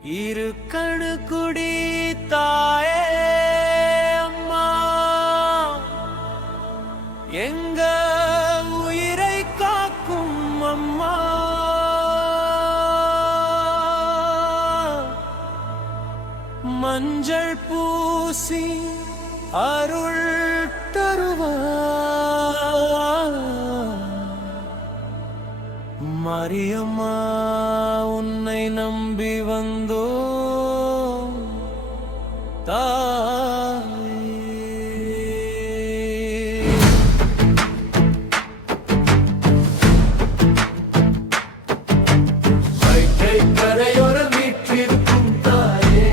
இரு கணு குடி தாயே அம்மா எங்க உயிரை காக்கும் அம்மா மஞ்சள் பூசி அருள் தருவார் மரியம்மா உன்னை நம்பி வந்தோ கரையோர வீட்டிற்கும் தாயே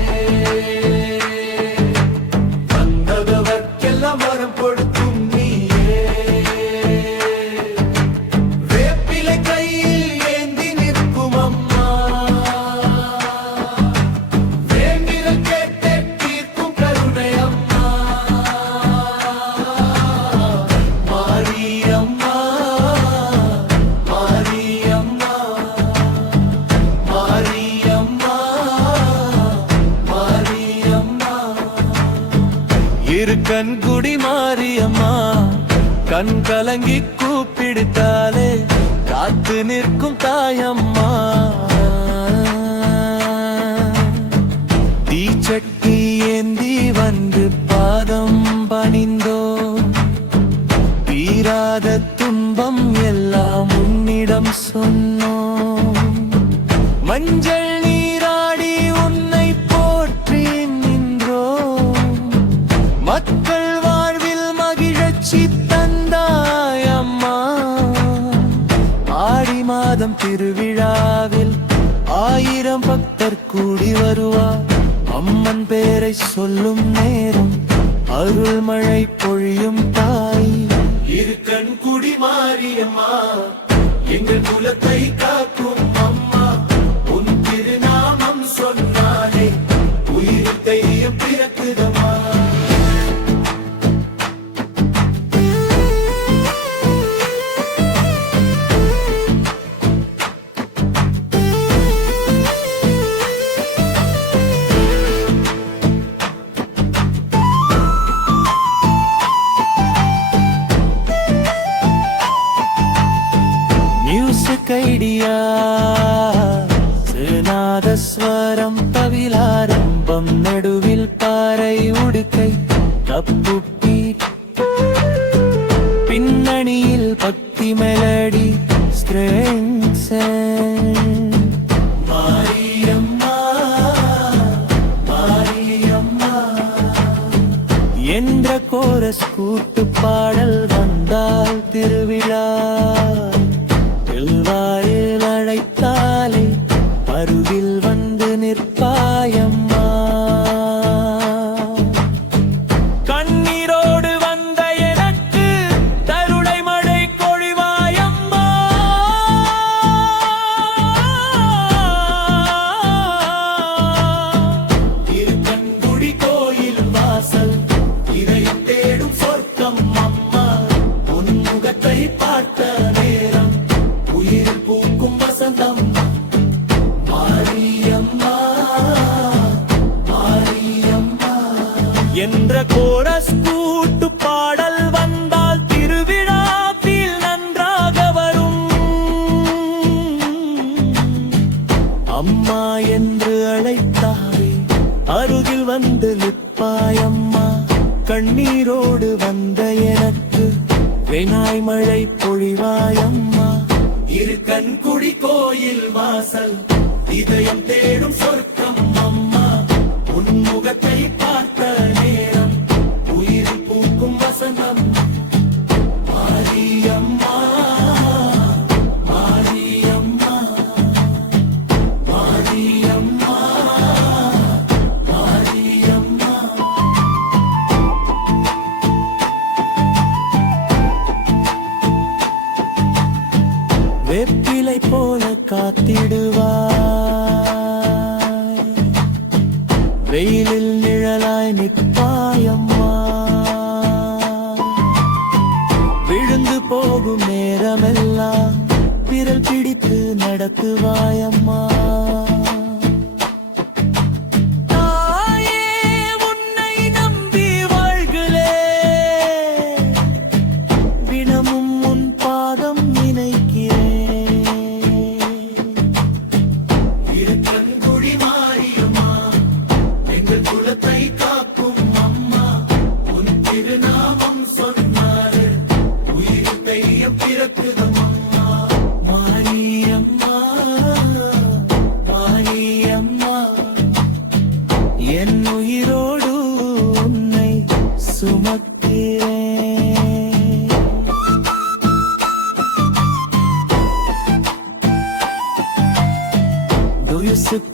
வந்தவர்க்கெல்லாம் வரம் கொடுக்கும் நீயே வேப்பிலை கையில் ஏந்தி நிற்கும் அம்மா வேண்டில் கேட்டு தீர்க்கும் கருணை அம்மா மாரியம்மா மாரியம்மா இரு கண் குடி மாரியம்மா கண் கலங்கி கூப்பிடுத்தாலே காத்து நிற்கும் தாயம்மா தீச்சட்டி ஏந்தி வந்து பாதம் பணிந்தோ தீராத துன்பம் எல்லாம் உன்னிடம் சொன்னோம் மஞ்சள் நீராடி உன்னை போற்றி நின்றோம் மக்கள் வாழ்வில் மகிழ்ச்சி தந்தாயம்மா ஆடி மாதம் திருவிழாவில் 1000 பக்தர் கூடி வருவார் அம்மன் பேரை சொல்லும் நேரம் அருள் மழை பொழியும் தாய் இரு கண் குடி மாரியம்மா எங்கள் குலத்தை காக்கும் அம்மா உன் திருநாமம் சொன்னாலே உயிர் தைரியம் பிறக்குதம்மா கைடியா நாதஸ்வரம் தவிலாரம்பம் நடுவில் பாறை உடுக்கை தப்புப்பி பின்னணியில் பக்தி மெலடி மாரியம்மா மாரியம்மா என்ற கோரஸ் கூட்டு பாடல் வந்தால் திருவிழா வாயில் அழைத்தாலே அருகில் வந்து நிற்பாயம்மா கண்ணீரோடு வந்த எனக்கு தருளை மழை பொழிவாயம்மா திருக்கண்குடி கோயில் வாசல் இதயம் தேடும் சொர்க்கம் அம்மா உன் முகத்தை பார்த்த நேரம் உயிர் பூக்கும் வசந்தம் மாரியம்மா மாரியம்மா என்ற கோரஸ் கூட்டு பாடல் வந்தால் திருவிழாவில் நன்றாக வரும் அம்மா என்று அழைத்தாவே அருகில் வந்து நிற்பாயம்மா கண்ணீரோடு வந்த எனக்கு வேணாய் மழை பொழிவாயம்மா இரு கண் குடி கோயில் வாசல் இதயம் தேடும் சொர்க்கம் அம்மா உன் முகத்தை பார்த்த நேரம் உயிர் பூக்கும் வசந்தம் மாரியம்மா மாரியம்மா மாரியம்மா மாரியம்மா வேப்பிலை போல காத்திடுவாய் வெயிலில் நிழலாய் நிற்பாயம்மா விழுந்து போகும் நேரமெல்லாம் விரல் பிடித்து நடத்துவாயம்மா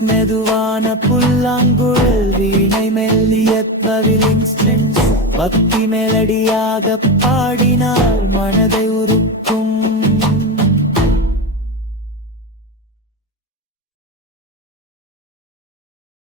மெதுவான புல்லாங்குழல் வீணை மெல்லிய பக்தி மெலடியாக பாடினால் மனதை